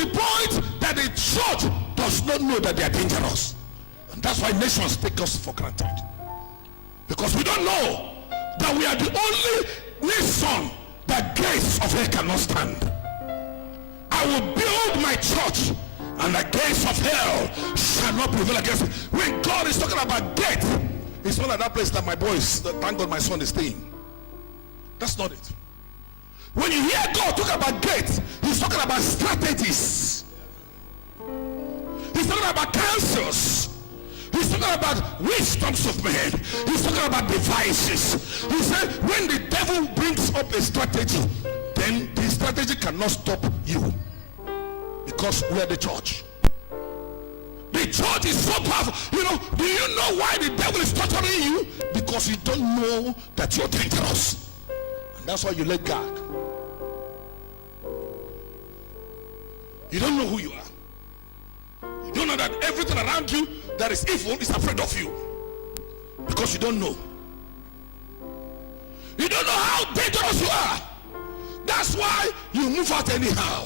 the point that the church does not know that they are dangerous. And that's why nations take us for granted. Because we don't know that we are the only nation that gates of hell cannot stand. I will build my church, and the gates of hell shall not prevail against it. When God is talking about gate, it's not at that place that my boys, thank God my son is staying. That's not it. When you hear God talk about gates, he's talking about strategies. He's talking about counsels. He's talking about wisdoms of men. He's talking about devices. He said when the devil brings up a strategy, then the strategy cannot stop you, because we are the church. The church is so powerful. You know, do you know why the devil is torturing you? Because you don't know that you're dangerous. And that's why you let God. You don't know who you are. You don't know that everything around you that is evil is afraid of you, because you don't know. You don't know how dangerous you are. That's why you move out anyhow.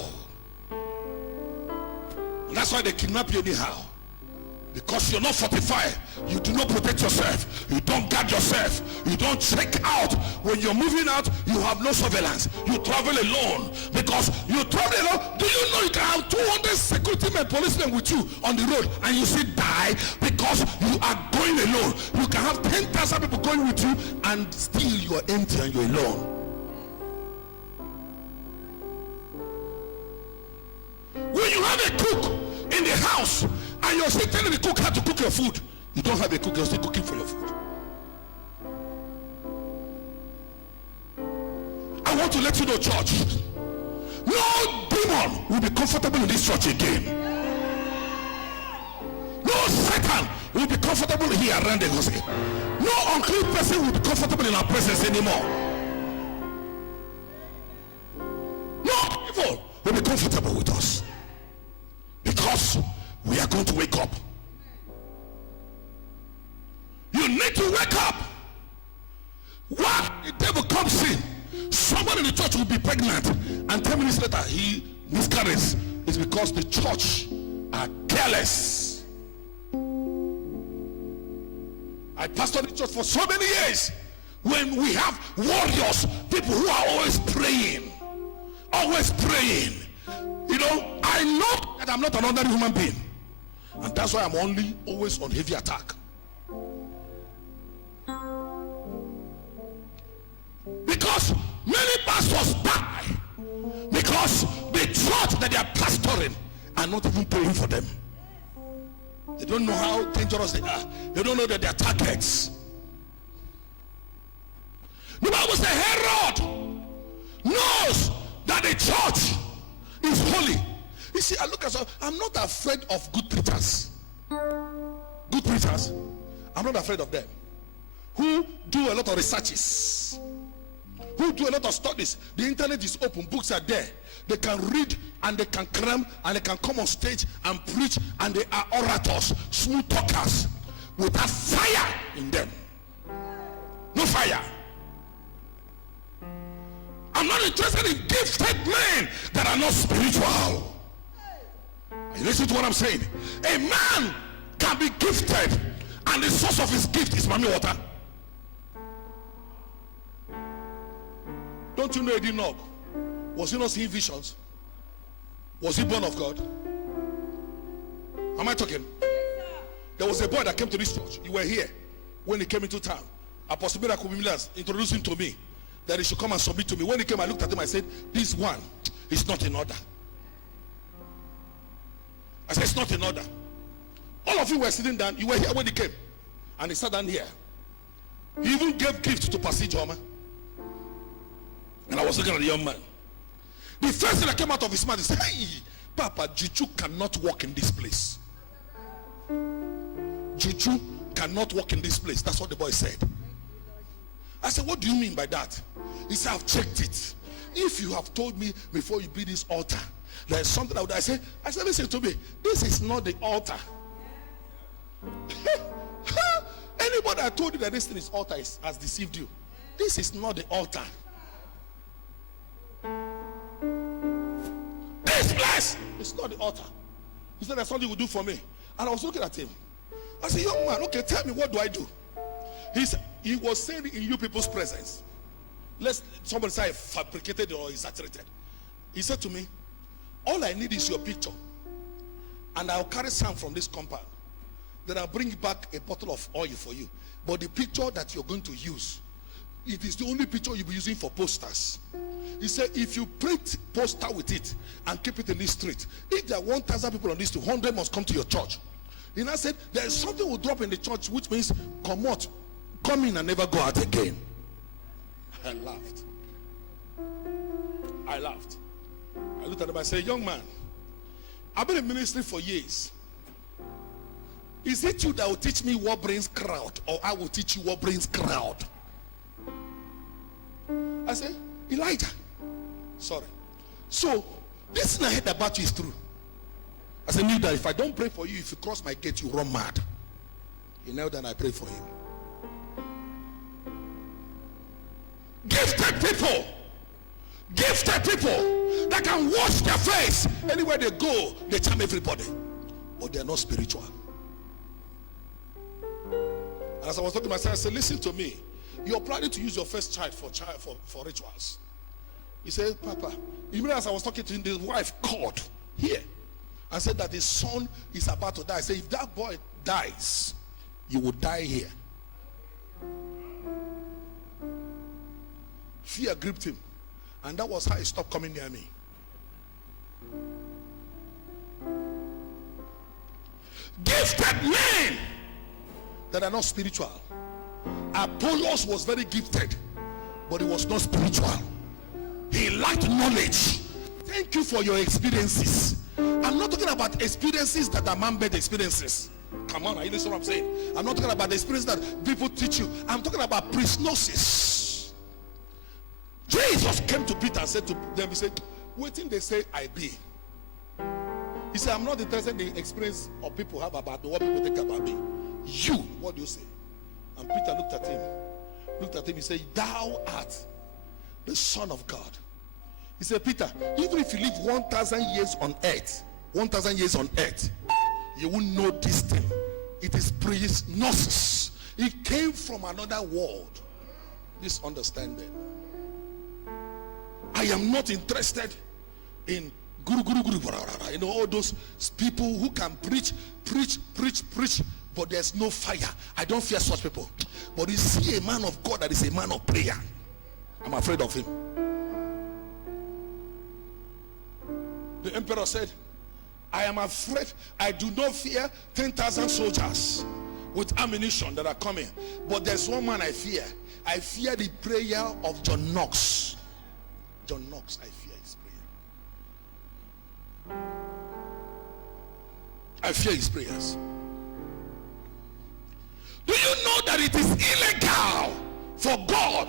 And that's why they kidnap you anyhow, because you're not fortified. You do not protect yourself. You don't guard yourself. You don't check out. When you're moving out, you have no surveillance. You travel alone. Because you travel alone. Do you know you can have 200 security men, policemen with you on the road, and you still die because you are going alone? You can have 10,000 people going with you, and still you are empty and you're alone. When you have a cook in the house and you're still telling the cook how to cook your food, you don't have a cook, you're still cooking for your food. I want to let you know, church, no demon will be comfortable in this church again. No Satan will be comfortable here around the gospel. No unclean person will be comfortable in our presence anymore. No evil will be comfortable with us, because we are going to wake up. You need to wake up. When the devil comes in, someone in the church will be pregnant, and 10 minutes later he miscarries. It's because the church are careless. I pastored the church for so many years. When we have warriors, people who are always praying, you know, I know that I'm not an ordinary human being, and that's why I'm always on heavy attack. Because many pastors die because the church that they are pastoring are not even praying for them. They don't know how dangerous they are. They don't know that they are targets. The Bible says Herod knows that the church is holy. You see, I look at so I'm not afraid of good preachers. Good preachers, I'm not afraid of them. Who do a lot of researches, who do a lot of studies. The internet is open, books are there. They can read and they can cram and they can come on stage and preach, and they are orators, smooth talkers without fire in them. No fire. I'm not interested in gifted men that are not spiritual. You listen to what I'm saying? A man can be gifted and the source of his gift is mommy water. Don't you know Eddie Nog? Was he not seeing visions? Was he born of God? Am I talking? There was a boy that came to this church. You were here when he came into town. Apostle Miracle Williams introduced him to me, that he should come and submit to me. When he came, I looked at him, I said, this one is not in order. I said, it's not in order. All of you were sitting down. You were here when he came, and he sat down here. He even gave gifts to Pastor Joma. And I was looking at the young man. The first thing that came out of his mouth, he said, hey, Papa, Juju cannot walk in this place. Juju cannot walk in this place. That's what the boy said. I said, what do you mean by that? He said, I've checked it. If you have told me before you build this altar, there's something I said, listen to me. This is not the altar. Anybody that told you that this thing is altar has deceived you. This is not the altar. This place It's not the altar. He said, there's something you will do for me. And I was looking at him. I said, young man, okay, tell me, what do I do? He was saying in you people's presence. Somebody say I fabricated or exaggerated. He said to me, all I need is your picture. And I'll carry some from this compound. Then I'll bring back a bottle of oil for you. But the picture that you're going to use, it is the only picture you'll be using for posters. He said, if you print poster with it and keep it in this street, if there are 1,000 people on this street, 100 must come to your church. He now said, there is something will drop in the church, which means come out, come in and never go out again. I laughed. I looked at him, I said, young man, I've been in ministry for years. Is it you that will teach me what brings crowd, or I will teach you what brings crowd? I said, Elijah, sorry. So, this thing I heard about you is true. I said, knew that if I don't pray for you, if you cross my gate, you run mad. He knelt and I prayed for him. Gifted people that can wash their face anywhere they go, they charm everybody, but they are not spiritual. And as I was talking to myself, I said, listen to me, you're planning to use your first child for rituals. He said, Papa, even as I was talking to him, his wife called here and said that his son is about to die. I said, if that boy dies, you will die here. Fear gripped him, and that was how he stopped coming near me. Gifted men that are not spiritual. Apollos was very gifted, but he was not spiritual. He lacked knowledge. Thank you for your experiences. I'm not talking about experiences that are man-made experiences. Come on, are you listening to what I'm saying? I'm not talking about the experience that people teach you. I'm talking about prisnosis. Jesus came to Peter and said to them, he said, waiting they say I be. He said, I'm not interested in the experience of people have about me, what people think about me. You, what do you say? And Peter looked at him, he said, thou art the Son of God. He said, Peter, even if you live 1,000 years on earth, you won't know this thing. It is prisnosis. It came from another world. This understanding. I am not interested in guru, you know, all those people who can preach, but there's no fire. I don't fear such people. But you see a man of God that is a man of prayer, I'm afraid of him. The emperor said, I am afraid, I do not fear 10,000 soldiers with ammunition that are coming, but there's one man I fear. I fear the prayer of John Knox. John Knox, I fear his prayer. I fear his prayers. Do you know that it is illegal for God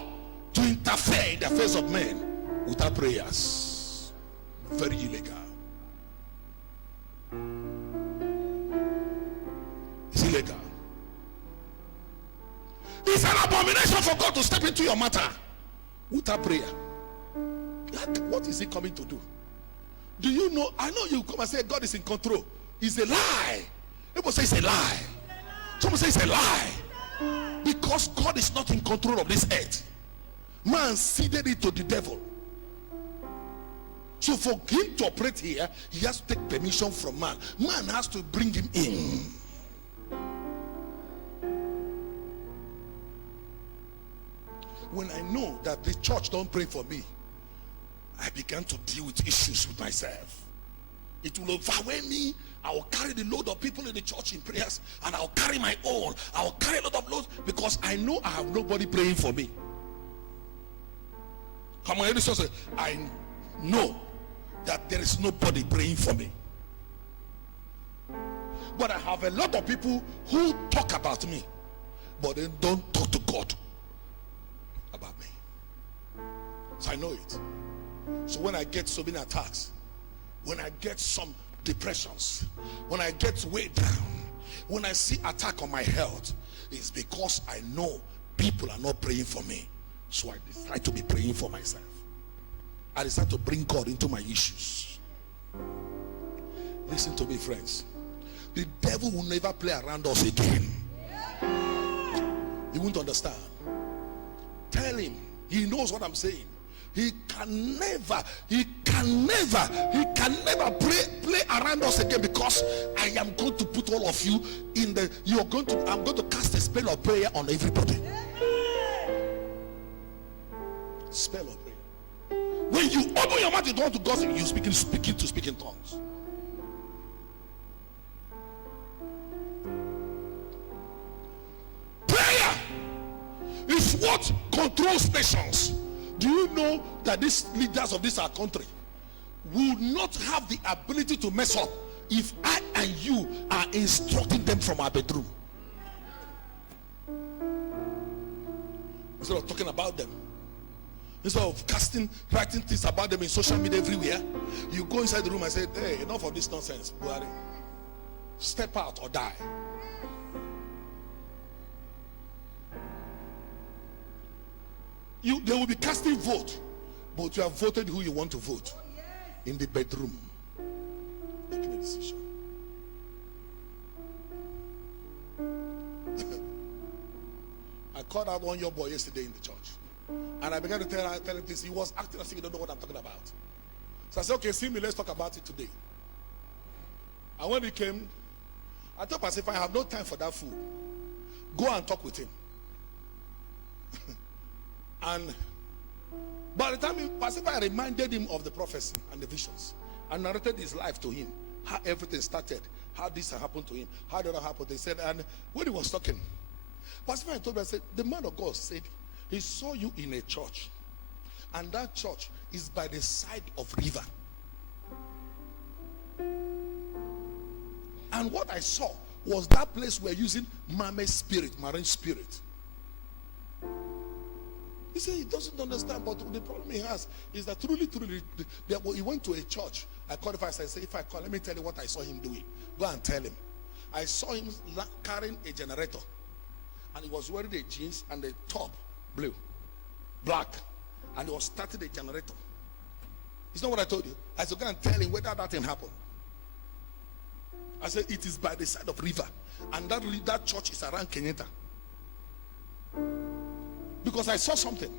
to interfere in the affairs of men without prayers? Very illegal. It's illegal. It's an abomination for God to step into your matter without prayer. What is he coming to do? Do you know? I know you come and say God is in control. It's a lie. People say it's a lie. Someone says it's a lie. Because God is not in control of this earth. Man ceded it to the devil. So for him to operate here, he has to take permission from man. Man has to bring him in. When I know that the church don't pray for me, I began to deal with issues with myself. It will overwhelm me. I will carry the load of people in the church in prayers, and I will carry my own. I will carry a lot of loads because I know I have nobody praying for me. Come on, I know that there is nobody praying for me. But I have a lot of people who talk about me, but they don't talk to God about me. So I know it. So when I get so many attacks, when I get some depressions, when I get weighed down, when I see attack on my health, it's because I know people are not praying for me. So I decide to be praying for myself. I decide to bring God into my issues. Listen to me, friends. The devil will never play around us again. He won't understand. Tell him. He knows what I'm saying. He can never play around us again, because I am going to put all of you in the, I'm going to cast a spell of prayer on everybody. Spell of prayer. When you open your mouth, you don't want to gossip, you speak in tongues. Prayer is what controls nations. Do you know that these leaders of this our country will not have the ability to mess up if I and you are instructing them from our bedroom? Instead of talking about them, instead of writing things about them in social media everywhere, you go inside the room and say, hey, enough of this nonsense, Buhari. Step out or die. They will be casting vote, but you have voted who you want to vote in the bedroom. Making a decision. I called out one young boy yesterday in the church, and I began to tell him this. He was acting as if he don't know what I'm talking about. So I said, okay, see me, let's talk about it today. And when he came, I told Pastor, I have no time for that fool. Go and talk with him. And by the time I reminded him of the prophecy and the visions, and narrated his life to him, how everything started, how this happened to him, how that happened. They said, and when he was talking, Pastor I told me, I said, the man of God said he saw you in a church, and that church is by the side of river. And what I saw was that place we're using marine spirit. He said he doesn't understand, but the problem he has is that truly, he went to a church. I called I said, if I call, let me tell you what I saw him doing. Go and tell him. I saw him carrying a generator, and he was wearing the jeans and the top black, and he was starting the generator. It's not what I told you. I said, go and tell him whether that thing happened. I said, it is by the side of river, and that church is around Kenyatta. Because I saw something,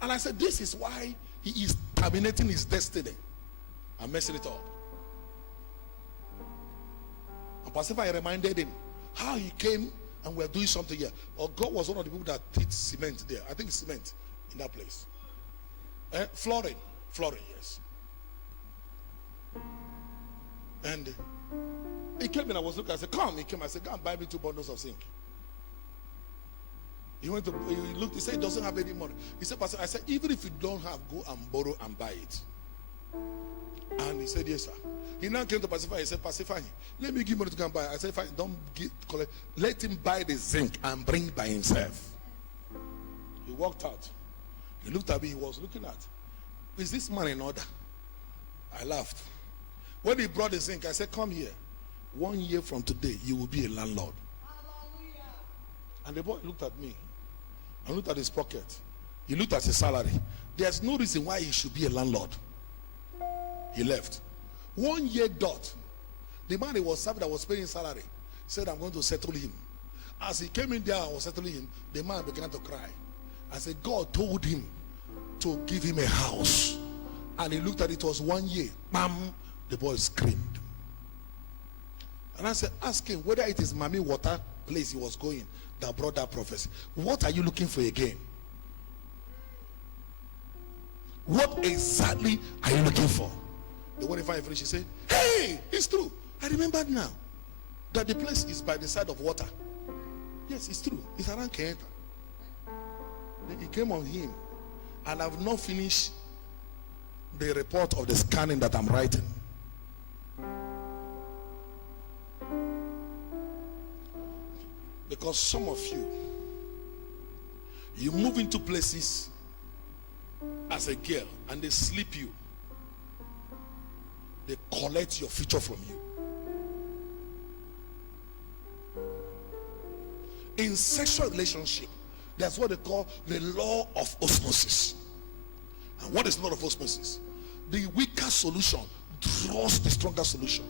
and I said, this is why he is terminating his destiny and messing it up. And Pastor, I reminded him how he came and we're doing something here. Or God was one of the people that did cement there. I think cement in that place. Flooring, yes. And he came and I was looking. I said, come. He came. I said, go and buy me 2 bundles of zinc. He looked, he said he doesn't have any money. He said, Pastor, I said, even if you don't have, go and borrow and buy it. And he said, yes, sir. He now came to Pacify. He said, Pacify, let me give money to go and buy it. I said, if I don't collect, let him buy the zinc and bring it by himself. He walked out. He looked at me. He was looking at, is this man in order? I laughed. When he brought the zinc, I said, come here. 1 year from today, you will be a landlord. Hallelujah. And the boy looked at me. I looked at his pocket. He looked at his salary. There's no reason why he should be a landlord. He left. 1 year dot. The man he was serving that was paying salary said, I'm going to settle him. As he came in there and was settling him, the man began to cry. I said, God told him to give him a house. And he looked at it, was 1 year. Bam! The boy screamed. And I said, ask him whether it is Mami Water place he was going that brought that prophecy. What are you looking for again? What exactly are you looking for? The one if I finish, he said, hey, it's true. I remembered now that the place is by the side of water. Yes, it's true. It's around Kenyatta. Then he came on him, and I've not finished the report of the scanning that I'm writing. Because some of you move into places as a girl and they sleep you. They collect your future from you. In sexual relationship, that's what they call the law of osmosis. And what is the law of osmosis? The weaker solution draws the stronger solution.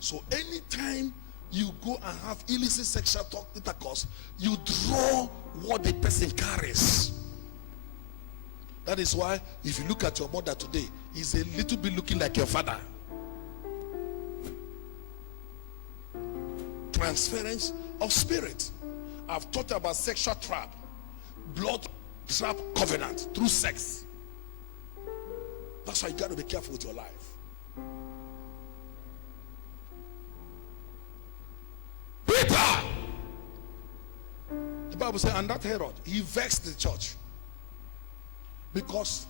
So anytime you go and have illicit sexual intercourse, you draw what the person carries. That is why if you look at your mother today, he's a little bit looking like your father. Transference of spirit. I've talked about sexual trap, blood trap covenant through sex. That's why you got to be careful with your life. Peter, the Bible says, and that Herod, he vexed the church because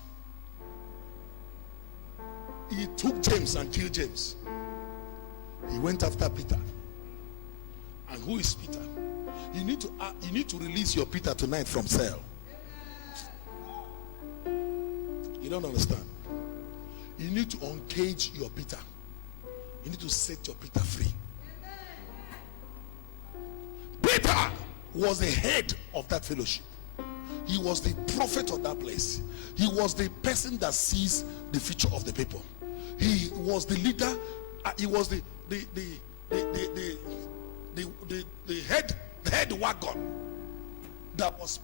he took James and killed James. He went after Peter. And who is Peter? You need to release your Peter tonight from cell. You don't understand. You need to uncage your Peter. You need to set your Peter free. Peter was the head of that fellowship. He was the prophet of that place. He was the person that sees the future of the people. He was the leader. He was the head wagon that was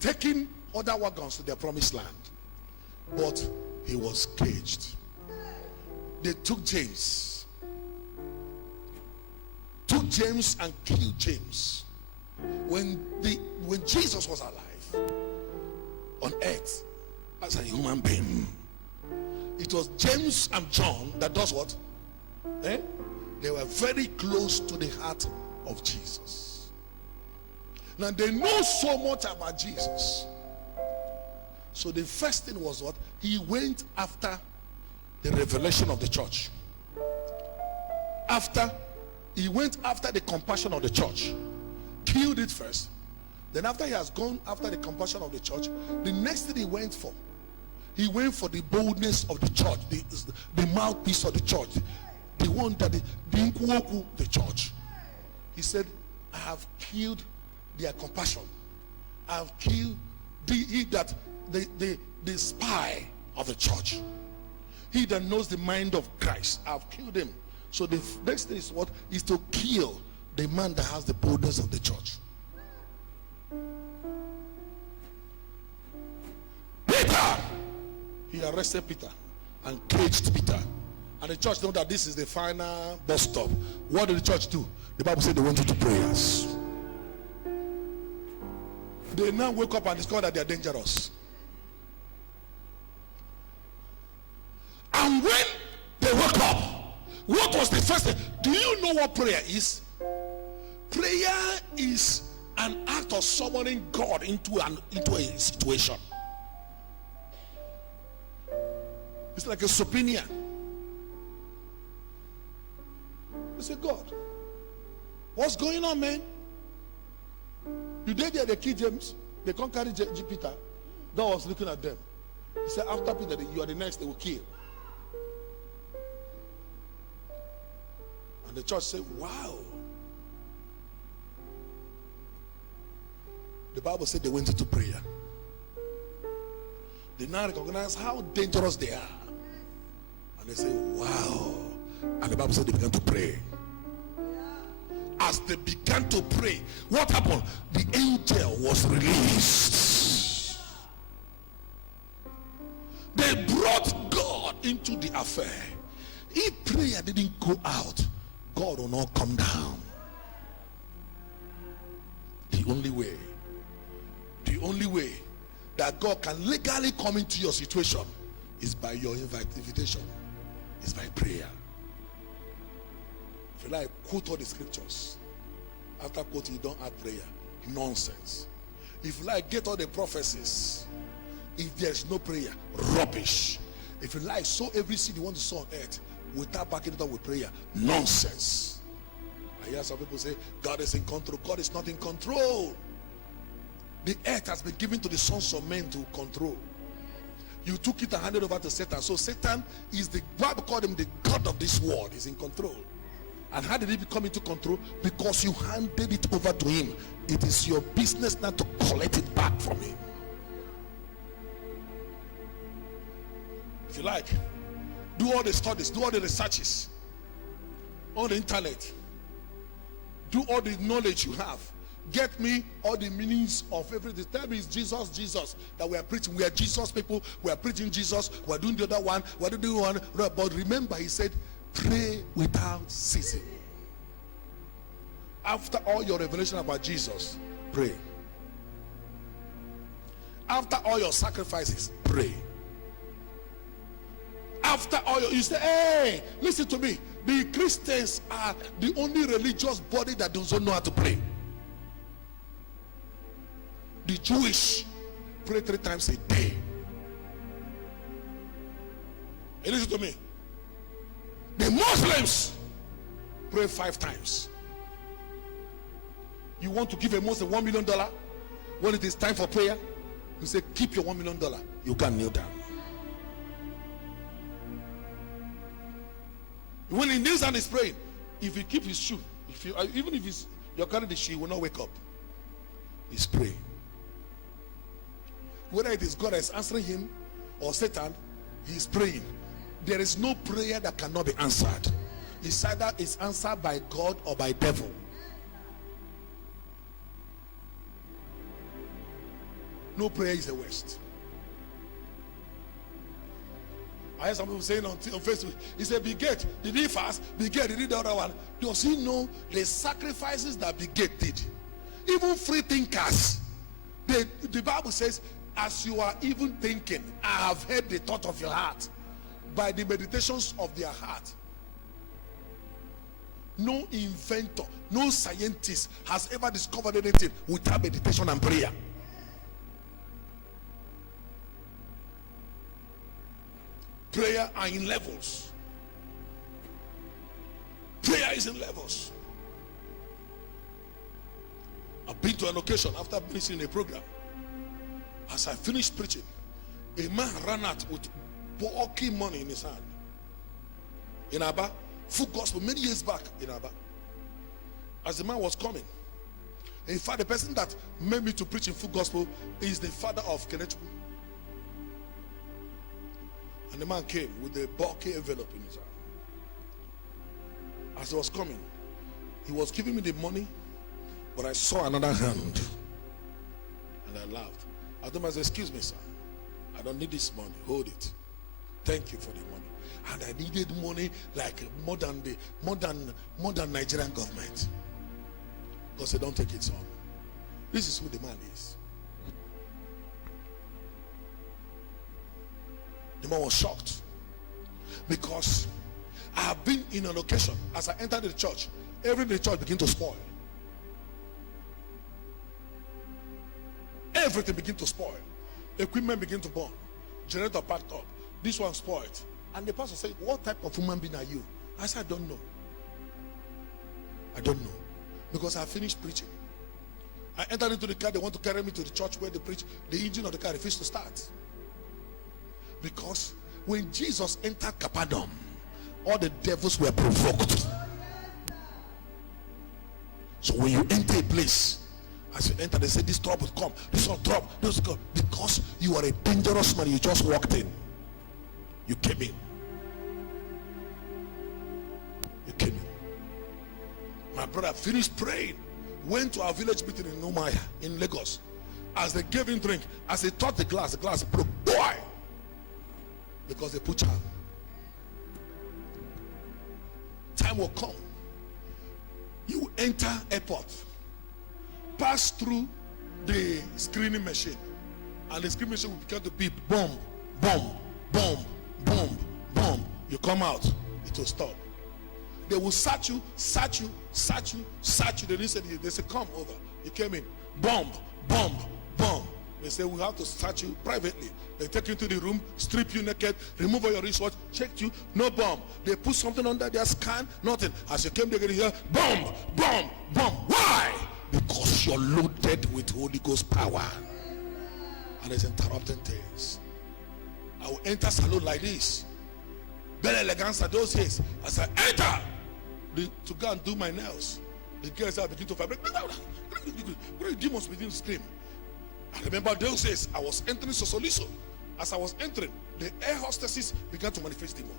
taking other wagons to their promised land. But he was caged. They took James and killed James. When Jesus was alive on earth as a human being, it was James and John that does what? They were very close to the heart of Jesus. Now they know so much about Jesus. So the first thing was what? He went after the revelation of the church. He went after the compassion of the church. Killed it first. Then after he has gone after the compassion of the church, the next thing he went for the boldness of the church, the mouthpiece of the church, the one that the church. He said, I have killed their compassion. I have killed the spy of the church. He that knows the mind of Christ. I have killed him. So the next thing is what? Is to kill the man that has the boldness of the church. Peter! He arrested Peter and caged Peter. And the church know that this is the final bus stop. What did the church do? The Bible said they went into prayers. They now wake up and discover that they are dangerous. And when they woke up, what was the first thing? Do you know what prayer is? Prayer is an act of summoning God into a situation. It's like a subpoena. You say, God, what's going on, man? You did there, the key James, they can't carry Peter. God was looking at them. He said, after Peter, you are the next they will kill. And the church said, wow. The Bible said they went into prayer. They now recognize how dangerous they are. And they say, wow. And the Bible said they began to pray. As they began to pray, what happened? The angel was released. They brought God into the affair. If prayer didn't go out, God will not come down. The only way that God can legally come into your situation is by your invitation, is by prayer. If you like, quote all the scriptures. After quoting, you don't add prayer. Nonsense. If you like, get all the prophecies. If there's no prayer, rubbish. If you like, sow every seed you want to sow on earth without backing it up with prayer, nonsense. I hear some people say, God is in control. God is not in control. The earth has been given to the sons of men to control. You took it and handed it over to Satan. So Satan is the Bible called him the God of this world. He's in control. And how did he come into control? Because you handed it over to him. It is your business now to collect it back from him. If you like, Do all the studies, do all the researches on the internet. Do all the knowledge you have. Get me all the meanings of everything. Tell me it's Jesus, Jesus that we are preaching. We are Jesus people. We are preaching Jesus. We are doing the other one. We are doing one. But remember, he said, pray without ceasing. After all your revelation about Jesus, pray. After all your sacrifices, pray. After all your, you say, hey, listen to me. The Christians are the only religious body that doesn't know how to pray. The Jewish pray 3 times a day. And listen to me. The Muslims pray 5 times. You want to give a Muslim $1 million? When it is time for prayer, you say, keep your $1 million. You can kneel down. When he kneels and is praying, if he keep his shoe, even if you're carrying the shoe, he will not wake up. He's praying. Whether it is God that is answering him or Satan, he's praying. There is no prayer that cannot be answered. It's either it's answered by God or by devil. No prayer is a waste. I heard some people saying on Facebook, he said, Bigate, did he fast? Bigate, did he the other one? Does he know the sacrifices that Bigate did? Even free thinkers. The Bible says, as you are even thinking, I have heard the thought of your heart by the meditations of their heart. No inventor, no scientist has ever discovered anything without meditation and prayer. Prayer are in levels. Prayer is in levels. I've been to an occasion after preaching a program. As I finished preaching, a man ran out with bulky money in his hand. In Aba, full gospel many years back in Aba. As the man was coming, in fact, the person that made me to preach in full gospel is the father of Kenechukwu. And the man came with a bulky envelope in his hand. As he was coming, he was giving me the money, but I saw another hand. And I laughed. I told him, I said, excuse me, sir. I don't need this money. Hold it. Thank you for the money. And I needed money like more than Nigerian government. God said, don't take it, son. This is who the man is. The man was shocked because I have been in an occasion as I entered the church, everything in the church began to spoil. Everything began to spoil. Equipment began to burn. Generator packed up. This one spoiled. And the pastor said, what type of human being are you? I said, I don't know. I don't know. Because I finished preaching. I entered into the car. They want to carry me to the church where they preach. The engine of the car refused to start. Because when Jesus entered Capernaum, all the devils were provoked. So when you enter a place, as you enter, they say, this trouble will come, this will come, this will come. Because you are a dangerous man, you just walked in. You came in. You came in. My brother finished praying, went to our village meeting in Umaya, in Lagos. As they gave him drink, as he touched the glass broke. Boy! Because they put charm. Time will come. You enter airport, pass through the screening machine, and the screening machine will begin to beep, bomb, bomb, bomb, bomb, bomb. You come out, it will stop. They will search you, search you, search you, search you. They say, come over. You came in, bomb, bomb, bomb. They say, we have to search you privately. They take you to the room, strip you naked, remove all your wristwatch, check you, no bomb. They put something under their scan, nothing. As you came, they're going to hear, bomb, bomb, bomb. Why? Because you're loaded with Holy Ghost power. And it's interrupting things. I will enter salon like this. Belle elegance at those days. As I enter, to go and do my nails, the girls are beginning to vibrate. The demons begin to scream. I remember those days I was entering Sosoliso. As I was entering, the air hostesses began to manifest demon.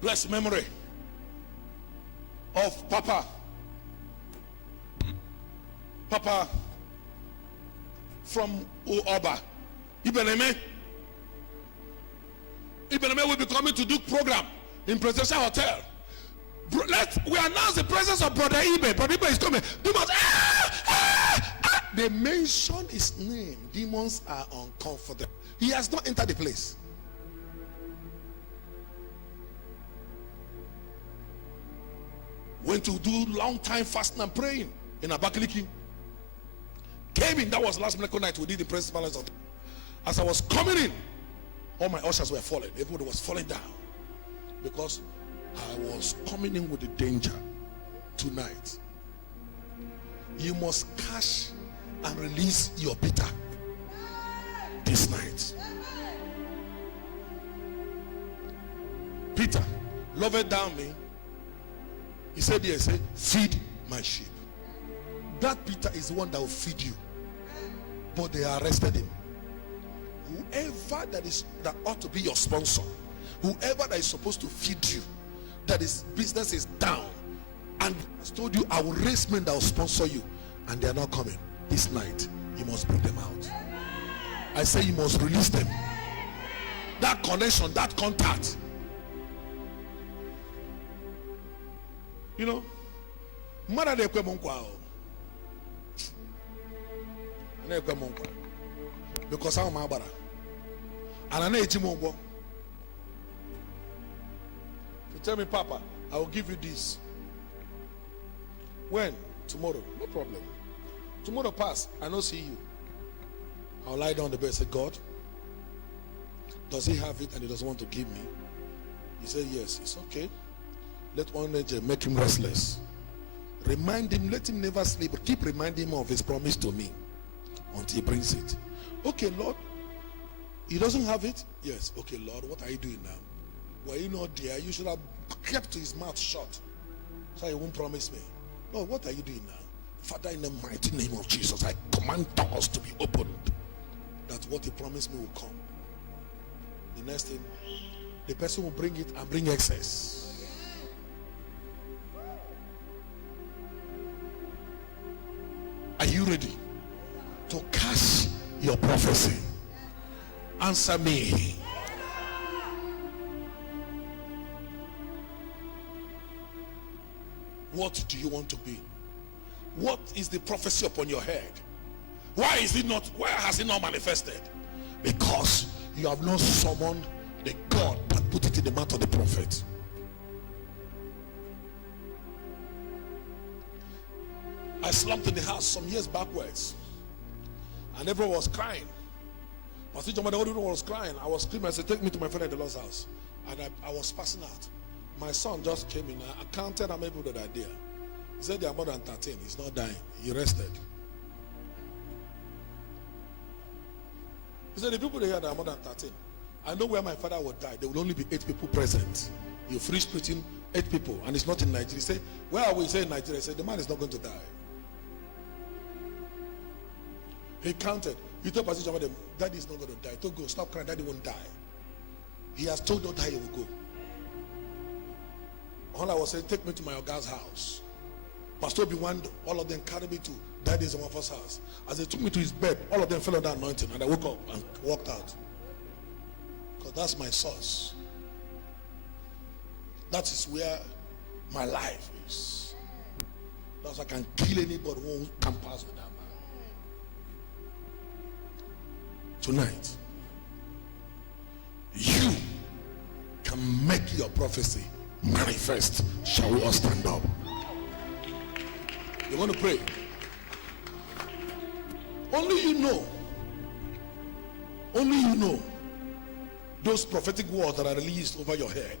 blessed memory of Papa from Oba. Ibeneme will be coming to do program in Presidential Hotel. We announce the presence of Brother Ibe. Brother Ibe is coming. Demons, They mention his name. Demons are uncomfortable. He has not entered the place. Went to do long time fasting and praying in Abakaliki. Came in, that was last miracle night we did the Praise Palace Hotel. As I was coming in, all my ushers were falling. Everybody was falling down. Because I was coming in with the danger tonight. You must catch and release your Peter this night. Peter, loved down me. He said, yes, feed my sheep. That Peter is the one that will feed you. But they arrested him. Whoever that ought to be your sponsor, whoever that is supposed to feed you, that his business is down, and has told you, I will raise men that will sponsor you, and they are not coming this night, you must bring them out. I say you must release them. That connection, that contact. You know, mother de kwemonkwa. Because I'm Mabara. And I know it's more. You tell me, Papa, I will give you this. When? Tomorrow. No problem. Tomorrow pass, I don't see you. I'll lie down on the bed and say, God, does he have it and he doesn't want to give me? He said, yes. It's okay. Let one angel make him restless. Remind him, let him never sleep. Keep reminding him of his promise to me until he brings it. Okay, Lord, he doesn't have it? Yes. Okay, Lord, what are you doing now? Were you not there? You should have kept his mouth shut so he won't promise me. Lord, what are you doing now? Father, in the mighty name of Jesus, I command doors to be opened, that what he promised me will come. The next thing, the person will bring it and bring excess. Are you ready to catch your prophecy? Answer me. What do you want to be? What is the prophecy upon your head? Why has it not manifested? Because you have not summoned the God that put it in the mouth of the prophet. I slumped in the house some years backwards, and everyone was crying. Pastor John, everyone was crying. I was screaming. I said, take me to my friend at the Lord's house. And I was passing out. My son just came in. I counted how many people that are there. He said they are more than 13. He's not dying. He rested. He said the people there that are more than 13. I know where my father would die. There will only be 8 people present. You finished preaching 8 people, and it's not in Nigeria. He said, where are we? He said in Nigeria. He said the man is not going to die. He counted. He told Pastor John, Daddy is not going to die. He told, go, stop crying. Daddy won't die. He has told not die, he will go. All I was saying, take me to my Oga's house. Pastor Obi-Wando, all of them carried me to Daddy's and Wafa's house. As they took me to his bed, all of them fell under anointing, and I woke up and walked out. Because that's my source. That is where my life is. That's why I can kill anybody who can pass with that man. Tonight, you can make your prophecy manifest. Shall we all stand up? You want to pray? Only you know those prophetic words that are released over your head,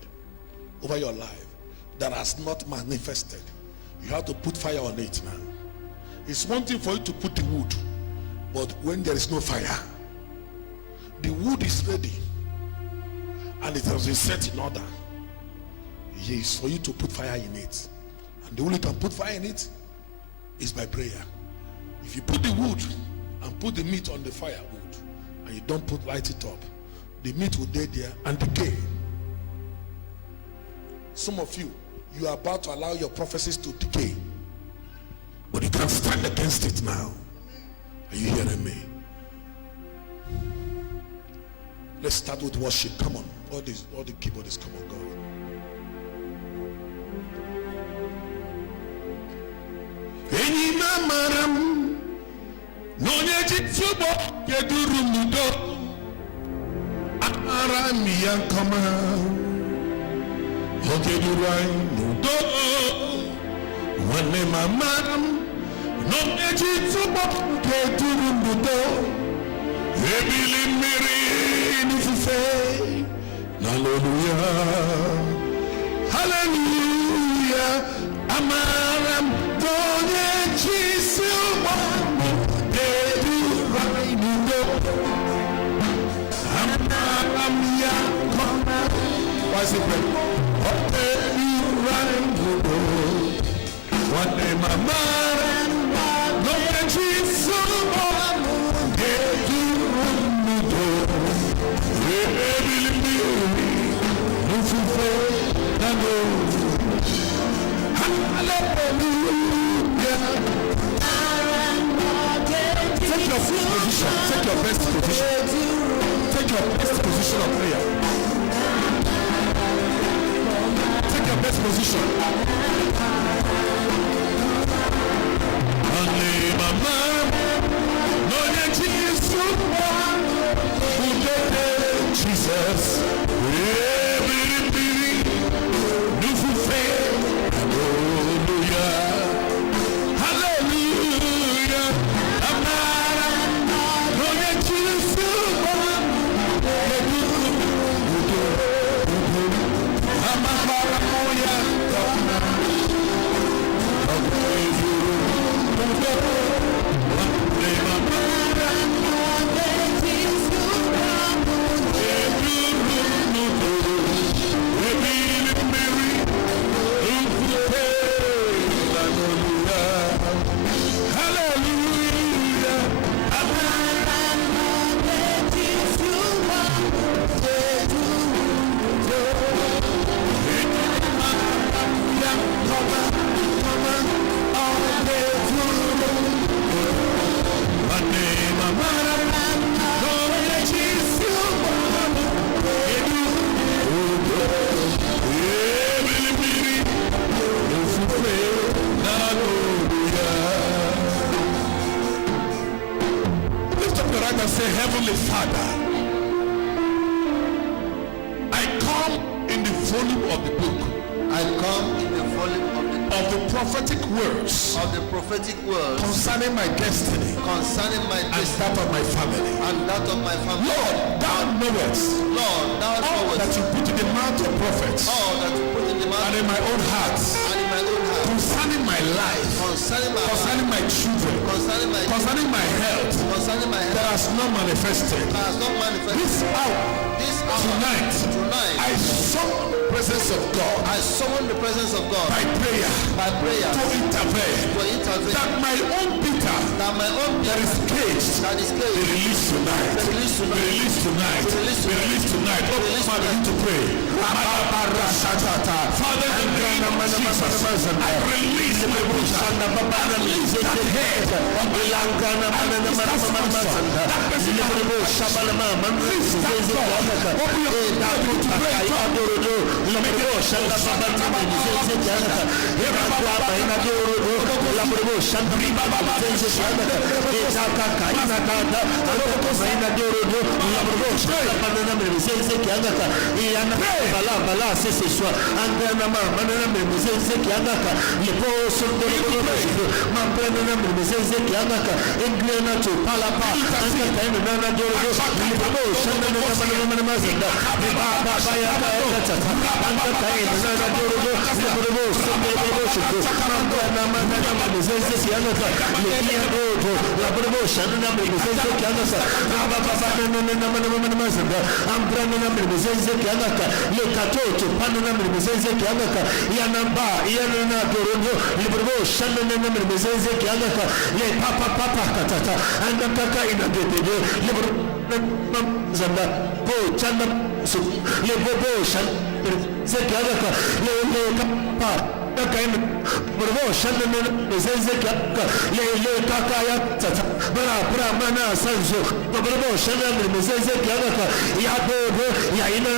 over your life, that has not manifested. You have to put fire on it now. It's one thing for you to put the wood, but when there is no fire, the wood is ready and it has been set in order. It is for you to put fire in it, and the only you can put fire in it is by prayer. If you put the wood and put the meat on the firewood and you don't light it up, the meat will stay there and decay. Some of you, you are about to allow your prophecies to decay. But you can't stand against it now. Are you hearing me? Let's start with worship. Come on. All the keyboardists, come on, go. Hallelujah, hallelujah, amaram donye chisuwa dedu rainudo amaram ya kona. Why is it break? Dedu rainudo wane amaram donye chisuwa dedu rainudo. Take your position. Take your best position. Take your best position of prayer. Take your best position. Jesus. Say, Heavenly Father, I come in the volume of the book. I come in the volume of the prophetic words concerning my destiny, concerning my destiny, and that of my family. Lord, thou knowest, all that you put in the mouth of prophets, and in my own heart, concerning my life, concerning my children, concerning my health, that has not manifested. This hour, tonight, I summon the presence of God. By prayer, to intervene. That my own Peter, that is caged, be released tonight. Be released tonight. Oh, Father, to pray. Father, in the name of Jesus, I release my Peter. I release that head of the Langana, that sponsor, that person that release that God. Open your mouth to pray. zekiagaka lele kapa kain burbo shanne zezekaka lele kakaya tata bara mana sanzo burbo shanne zezekaka ya dogo ya ina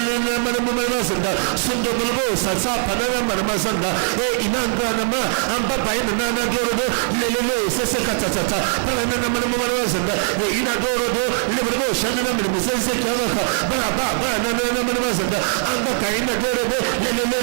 mana sanda sundo burbo satsa panana mana sanda inanga nama amba baina nana gorodo lele sesekata tata panana mana sanda ina gorodo le burbo shanne zezekaka bara nana mana sanda amba kaina gorodo lele